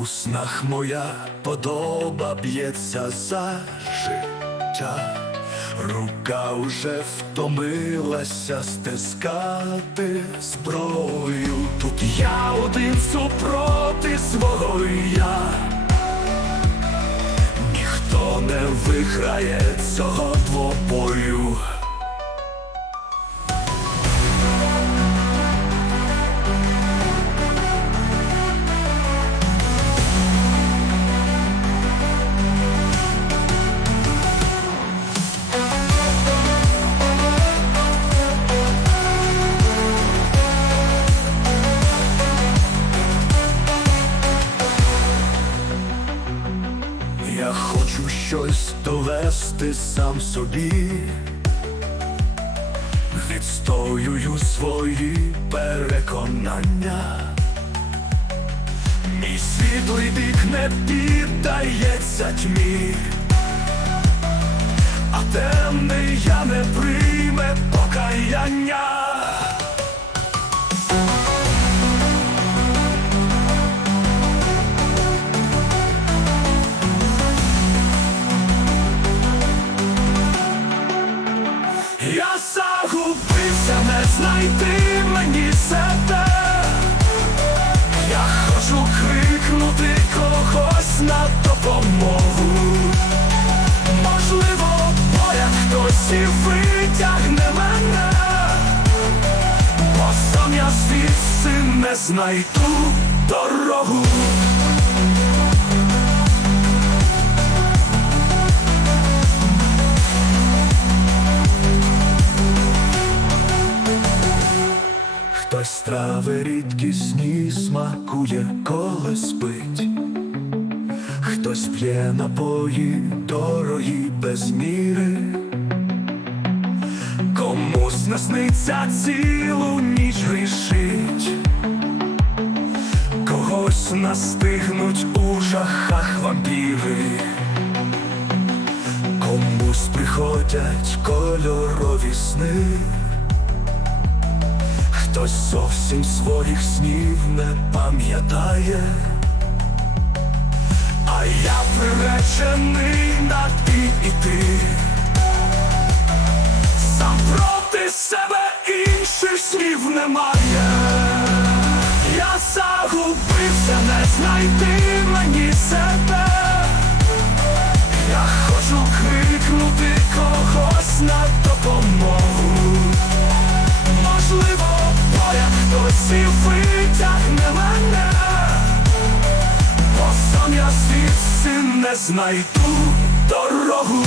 У снах моя подоба б'ється за життя, рука уже втомилася стискати зброю. Тут я один супроти свого я, ніхто не виграє цього двобою. Я хочу щось довести сам собі, відстоюю свої переконання. Мій світлий бік не піддається тьмі, а темний я не Я загубився, не знайти мені себе. Я хочу крикнути когось на допомогу. Можливо, поряд хтось і витягне мене, бо сам я звідси не знайду дорогу. Хтось рідкісні смакує, коли спить, хтось п'є напої дорогі без міри, комусь насниться цілу ніч грішить, когось настигнуть у жахах вампіри, комусь приходять кольорові сни. Хтось зовсім своїх снів не пам'ятає, а я приречений на ти іти, сам проти себе інших слів немає. Я загубився, не знайти мені себе. Хтось витягне мене, бо сам я звідси не знайду дорогу.